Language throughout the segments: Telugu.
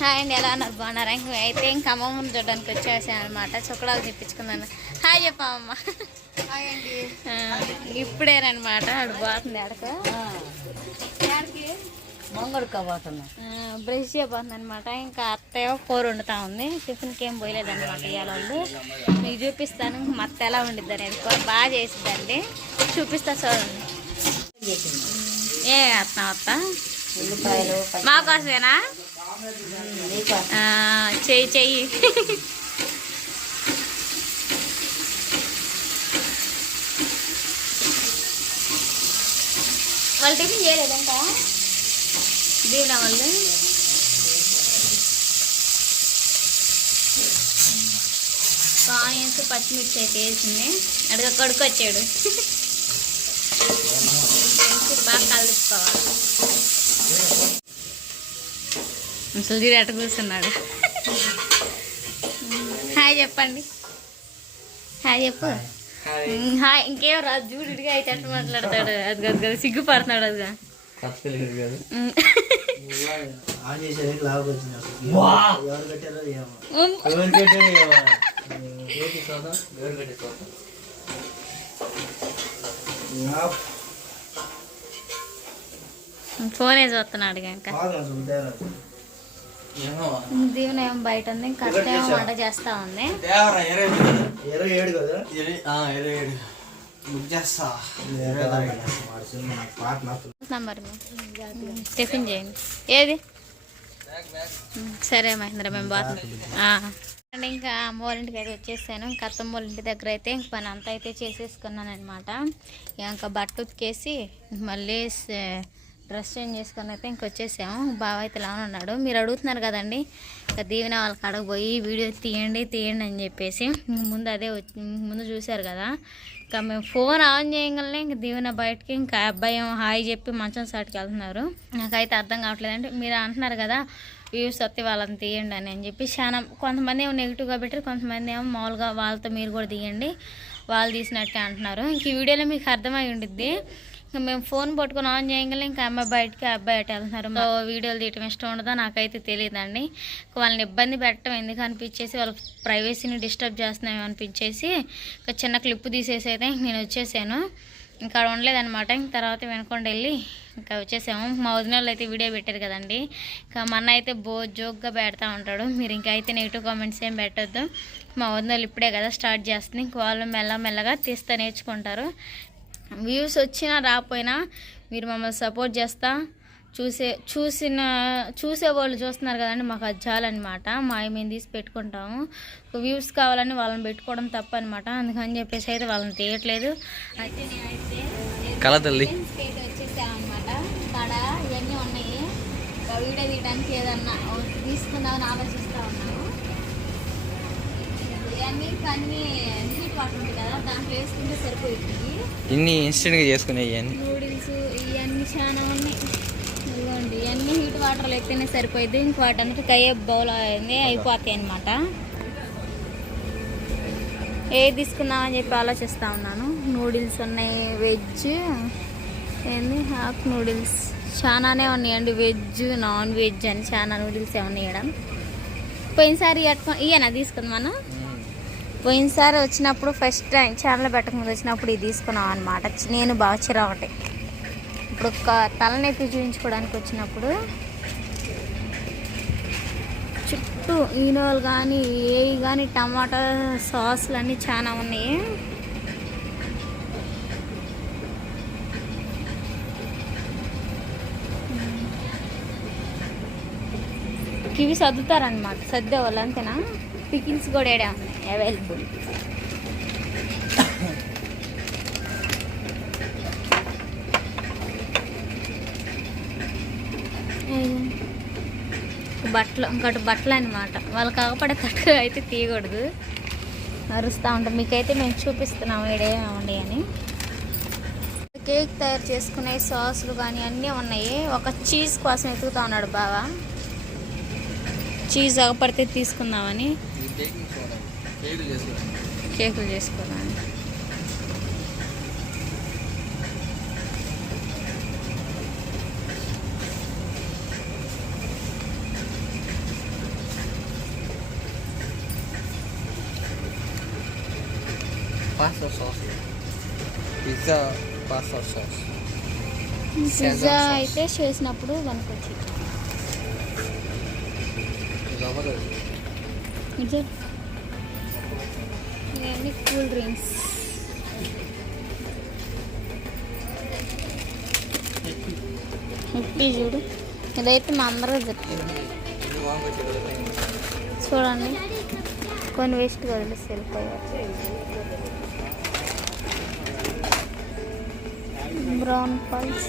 హాయ్ అండి ఎలా ఉన్నారు? బాగున్నారా? ఇంక అయితే ఇంకా అమ్మమ్మని చూడడానికి వచ్చేసాను అనమాట చుక్కడాలు తెప్పించుకున్నాను. హాయ్ చెప్పమ్మమ్మ ఇప్పుడేనమాట ఆడు పోతుంది ఆడక. మంగళ కాబోతున్నా బ్రష్ చేయబోతుంది అనమాట ఇంకా అత్తయ్య కూర వండుతా ఉంది. టిఫిన్కి ఏం పోయలేదన్నమాట ఇవాళ వాళ్ళు. మీకు చూపిస్తాను. మా అత్త ఎలా వండిద్ది అనేది కూర బాగా చేసిద్దండి. చూపిస్తా చూడండి. ఏ అత్త అత్త? ఉల్లిపాయలు మా కోసమేనా? నీకు ఆ, చెయ్యి చెయ్యి. వాళ్ళు టిఫిన్ చేయలేదంట? దీవునా వాళ్ళు? ఆనియన్స్ పచ్చిమిర్చి అయితే వేసింది. అడుగు కొడుకు వచ్చాడు బాగా కలుపుకోవాలి. అసలు చూడు ఎట్ట కూర్చున్నాడు. హాయ్ చెప్పండి. హాయ్ చెప్పు. హాయ్. ఇంకేం రాదు. చూడుగా అయితే ఎట్ట మాట్లాడతాడు. అది కాదు కదా సిగ్గుపడుతున్నాడు సోదా? ఫోనే చూస్తున్నాడు ఇంకా. దీవెన ఏం బయట ఉంది ఇంకా అత్త ఏమో వంట చేస్తా ఉంది. దేవరా ఇరవై ఇరవై ఏడు కదా? ఇరవై ఏడు. బుక్ చేస్తా. టిఫిన్ చేయండి. ఏది? సరే మహేంద్ర మేము అండ్ ఇంకా అమ్మ వాళ్ళ ఇంటికి అయితే వచ్చేసాను. ఇంకా అత్తమ్మ వాళ్ళ ఇంటి దగ్గర అయితే ఇంక పని అంతా అయితే చేసేసుకున్నాను అనమాట ఇంకా బట్ట ఉతికేసి మళ్ళీ డ్రెస్ చేంజ్ చేసుకొని అయితే ఇంకొచ్చేసాము బావ అయితే లాగా ఉన్నాడు. మీరు అడుగుతున్నారు కదండి. ఇంకా దీవెన వాళ్ళ కాడకు పోయి వీడియో తీయండి తీయండి అని చెప్పేసి ముందు అదే వచ్చి ముందు చూశారు కదా. ఇంకా మేము ఫోన్ ఆన్ చేయగలనే ఇంక దీవెన బయటకి ఇంకా అబ్బాయి హాయ్ చెప్పి మంచం సాటికి వెళ్తున్నారు. నాకైతే అర్థం కావట్లేదండి. మీరు అంటున్నారు కదా వ్యూస్ వస్తే వాళ్ళని తీయండి అని అని చెప్పి చాలా కొంతమంది ఏమో నెగిటివ్గా పెట్టారు కొంతమంది ఏమో మామూలుగా వాళ్ళతో మీరు కూడా తీయండి. వాళ్ళు తీసినట్టే అంటున్నారు. ఇంక ఈ వీడియోలో మీకు అర్థమై ఉండిద్ది. మేము ఫోన్ పట్టుకొని ఆన్ చేయగలం ఇంకా అమ్మాయి బయటకి అబ్బాయి అటు వెళ్తున్నారు. వీడియోలు తీయటం ఇష్టం ఉండదో? నాకైతే తెలియదండి. వాళ్ళని ఇబ్బంది పెట్టడం ఎందుకు అనిపించేసి వాళ్ళ ప్రైవసీని డిస్టర్బ్ చేస్తున్నాం అనిపించేసి ఒక చిన్న క్లిప్ తీసేసి అయితే నేను వచ్చేసాను. ఇంకా ఉండలేదన్నమాట. ఇంక తర్వాత వెనకుండా వెళ్ళి ఇంకా వచ్చేసాము. మా వదిన వాళ్ళు అయితే వీడియో పెట్టారు కదండి. ఇంకా మా అన్న అయితే బో జోక్గా పెడతా ఉంటాడు. మీరు ఇంకా అయితే నెగిటివ్ కామెంట్స్ ఏం పెట్టొద్దు. మా వదిన వాళ్ళు ఇప్పుడే కదా స్టార్ట్ చేస్తుంది. ఇంక వాళ్ళు మెల్ల మెల్లగా తీస్తా నేర్చుకుంటారు. వ్యూస్ వచ్చినా రాకపోయినా మీరు మమ్మల్ని సపోర్ట్ చేస్తా. చూసే చూసిన చూసే వాళ్ళు చూస్తున్నారు కదండి మాకు అది చాలన్నమాట. మా మేము తీసి పెట్టుకుంటాము. వ్యూస్ కావాలని వాళ్ళని పెట్టుకోవడం తప్ప అనమాట అందుకని చెప్పేసి అయితే వాళ్ళని తీయట్లేదు. అయితే నేనైతే కళ తల్లి. వచ్చేసామన్నమాట. ఇక్కడ ఇవన్నీ ఉన్నాయి. ఇంకా వీడియో తీయడానికి ఏదన్నా తీసుకుందామని ఆలోచిస్తూ ఉన్నాము ఇవన్నీ వాటర్ ఉంది కదా దాంట్లో వేసుకుంటే సరిపోయింది ఇన్ని ఇన్స్టెంట్గా చేసుకునే ఇవన్నీ. నూడిల్స్ ఇవన్నీ చాలా ఉన్నాయి. ఇదిగోండి ఇవన్నీ హీట్ వాటర్లో ఎత్తేనే సరిపోయింది ఇంక వాటన్నిటికి అయ్యే బౌల్ అయింది అయిపోతాయి అనమాట ఏది తీసుకుందామని చెప్పి ఆలోచిస్తూ ఉన్నాను. నూడిల్స్ ఉన్నాయి వెజ్. ఏంది? Half noodles. చాలానే ఉన్నాయండి. వెజ్ నాన్ వెజ్ అని చాలా నూడిల్స్ ఏమన్నా ఇవ్వడం పోయినసారి ఇయ్యనా తీసుకుంది మనం పోయినసారి వచ్చినప్పుడు ఫస్ట్ టైం ఛానల్ పెట్టకముందు వచ్చినప్పుడు ఇది తీసుకున్నాం అనమాట నేను బాగా చిరా ఉంటాయి ఇప్పుడు ఒక తలనొప్పి చూపించుకోవడానికి వచ్చినప్పుడు చుట్టూ ఈనోలు కానీ ఏవి కానీ టమాటా సాసులు అన్నీ చాలా ఉన్నాయి. కివి సర్దుతారనమాట సర్దే వాళ్ళు అంతేనా? పికిల్స్ కూడా ఏడా ఉన్నాయి? అవైలబుల్. బట్టలు ఇంకోటి బట్టలు అనమాట వాళ్ళు కాకపోతే తట్టు అయితే తీయకూడదు. అరుస్తూ ఉంటాం. మీకైతే మేము చూపిస్తున్నాం ఏడేమండి అని. కేక్ తయారు చేసుకునే సాసులు కానీ అన్నీ ఉన్నాయి. ఒక చీజ్ కోసం ఎతుకుతా ఉన్నాడు బాగా చీజ్ అగపడితే తీసుకుందామని. కేకులు చేసుకోవాలండి pasta sauce pizza pasta sauce pizza అయితే చేసినప్పుడు కనుకొచ్చి నిజం. ఇవి కూల్ డ్రింక్స్ ఉప్పి చూడు. ఇదైతే మా అందరూ చెప్పింది చూడండి. కొన్ని వేస్ట్ వదిలేసి వెళ్ళిపోయారు. బ్రౌన్ పల్స్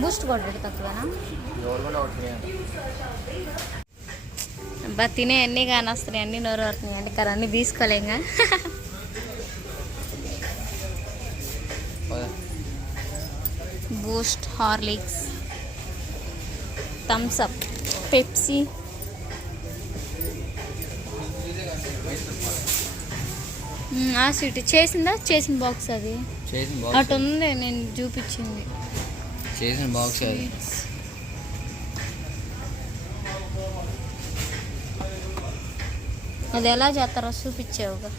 బూస్ట్ కొట్టడు తక్కువనా? అబ్బా తినే అన్నీ కానీ వస్తున్నాయి అన్నీ నోరు వస్తున్నాయి అంటే కదా అన్నీ తీసుకోలేంగా Boost Horlicks Thums Up Pepsi. ఆ స్వీట్ చేసిందా? చేసిన బాక్స్ అది? అటు ఉంది నేను చూపించింది. చేసిన బాక్స్ అది. అది ఎలా చేస్తారో చూపించావుగా.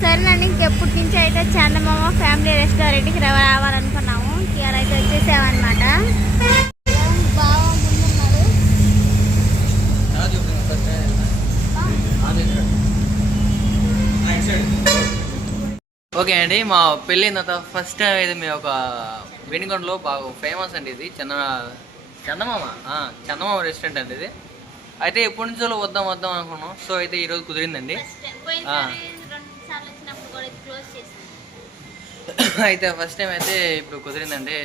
సరేనండి ఇంకెప్పటి నుంచి అయితే చందమామ ఫ్యామిలీ రెస్టారెంట్కి రావాలనుకున్నాము. ఇవాళ అయితే వచ్చేసామన్నమాట. ఓకే అండి మా పెళ్ళి తర్వాత ఫస్ట్ టైం అయితే మేము ఒక వెనుకొండలో బాగా ఫేమస్ అండి ఇది. చంద చందమామ? ఆ, చందమామ రెస్టారెంట్ అండి ఇది. అయితే ఎప్పటి నుంచో వద్దాం వద్దాం అనుకున్నాం. సో అయితే ఈరోజు కుదిరిందండి. అయితే ఫస్ట్ టైం అయితే ఇప్పుడు కుదిరిందండి.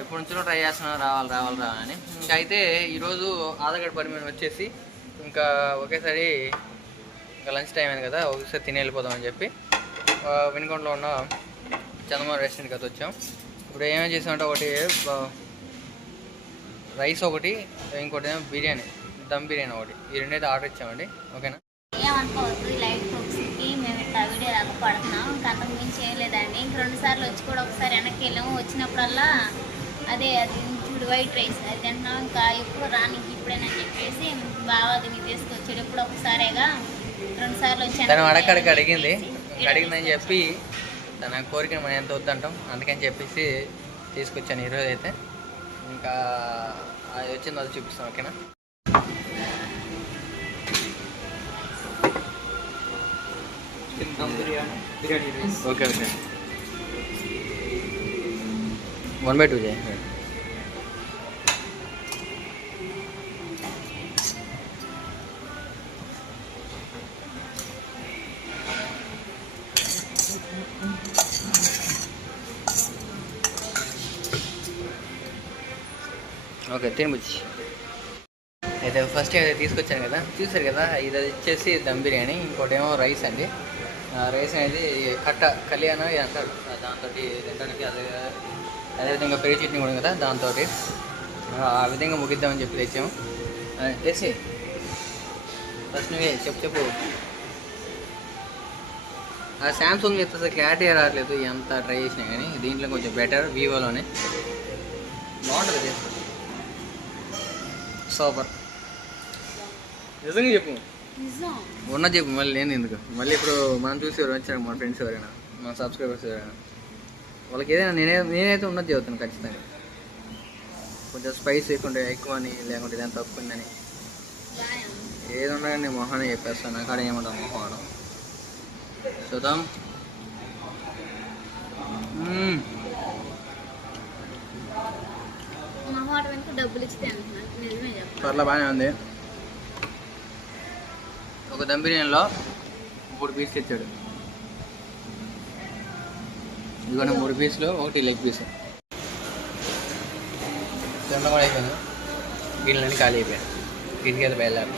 ఎప్పటి నుంచో ట్రై చేస్తున్నా రావాలి రావాలి రా ఇంకా అయితే ఈరోజు ఆధార్ కార్డ్ వచ్చేసి ఇంకా ఒకేసారి ఇంకా లంచ్ టైం అయింది కదా ఒకసారి తిని వెళ్ళిపోదామని చెప్పి వెనుకొండలో వినుకొండలో ఉన్న చందమామ రెస్టారెంట్కి అయితే వచ్చాం. ఇప్పుడు ఏమేమి చేసామంటే ఒకటి రైస్ ఒకటి ఇంకోటి ఏమో బిర్యానీ దమ్ బిర్యానీ ఒకటి. ఈ రెండైతే ఆర్డర్ ఇచ్చామండి. ఓకేనా ఏమనుకోవద్దు ఈ లైట్ ఫోక్స్కి మేము ఇట్లా వీడియో లాగా పడుతున్నాం. ఇంకా అంతకు మించి ఏం లేదండి. ఇంక రెండు సార్లు వచ్చి కూడా ఒకసారి వెనక్కి వెళ్ళాము. వచ్చినప్పుడల్లా అదే అది చూడు వైట్ రైస్ అది తింటున్నాం. ఇంకా ఎప్పుడు రాని ఇప్పుడేనని చెప్పేసి బాగా దీన్ని తీసుకొచ్చాడు ఎప్పుడు ఒకసారిగా రెండు సార్లు వచ్చి తను అడగడికి అడిగింది. అడిగిందని చెప్పి తన కోరికను మనం ఎంత వద్దంటాం. అందుకని చెప్పేసి తీసుకొచ్చాను ఈరోజు అయితే ఇంకా అది వచ్చింది అది చూపిస్తాం ఓకేనా? Okay okay one by two చేయి ఓకే తినబుచ్చి అయితే ఫస్ట్ అయితే తీసుకొచ్చాను కదా చూసారు కదా ఇది వచ్చేసి దమ్ బిర్యానీ ఇంకోటి ఏమో రైస్ అండి. ఆ రైస్ అనేది కట్ట కళ్యాణ ఇది అంటారు. దాంతో తినడానికి అదే అదేవిధంగా పెరుగు చట్నీ కూడా కదా దాంతో ఆ విధంగా ముగిద్దామని చెప్పి తెచ్చాము. చేసి ఫస్ట్ నువ్వే చెప్పు చెప్పు. ఆ శాంసంగ్ అయితే అసలు క్లారిటీ రావట్లేదు. ఎంత ట్రై చేసినా కానీ దీంట్లో కొంచెం బెటర్ వివోలోనే బాగుంటుంది టేస్ట్ సూపర్. నిజంగా చెప్పు. ఉన్న చెప్పు మళ్ళీ నేను ఎందుకు? మళ్ళీ ఇప్పుడు మనం చూసి ఎవరు వచ్చారు మన ఫ్రెండ్స్ ఎవరైనా మన సబ్స్క్రైబర్స్ ఎవరైనా. వాళ్ళకి ఏదైనా నేనే నేనైతే ఉన్నది చెబుతాను ఖచ్చితంగా. కొంచెం స్పైస్ లేకుంటే ఎక్కువ అని లేకుంటే ఇదంతా తక్కువ ఉందని ఏది ఉన్నా కానీ మొహాన్ని చెప్పేస్తాను. నాకు ఆడ ఏమంటాను మొహం చూద్దాం. డబ్బులు ఇస్తే పర్లా బాగానే ఉంది. ఒక దమ్ బిర్యానీలో మూడు పీస్ తెచ్చాడు. ఇదిగోండి మూడు పీసులు ఒకటి లెగ్ పీస్ తిన్న కూడా అయిపోయింది. గిన్నెలన్నీ ఖాళీ అయిపోయాయి. ఇంటికి బయలుదేరు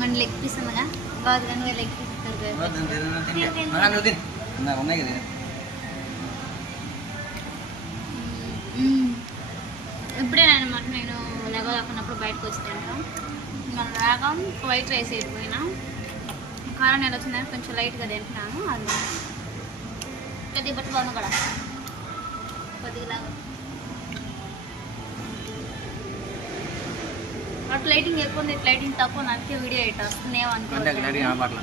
మన లెగ్ పీస్ కానీ లెగ్ పీస్ ఇస్తారు కదా. ఉన్నాయి కదా. ఇప్పుడే అనమాట నేను లేకపోకున్నప్పుడు బయటకు వచ్చి తింటాం మనం రాగా వైట్ రైస్ వెళ్ళిపోయినా కారం నేను వచ్చిందని కొంచెం లైట్గా తింటున్నాను అది కొద్దిగా బట్టి బాగుంది కూడా. కొద్దిగా అటు లైటింగ్ ఎక్కువ ఉంది ఇటు లైటింగ్ తక్కువ నాకు వీడియో ఇటు వస్తుంది అంటే ఏమనుకో క్లారిటీ కనపట్ల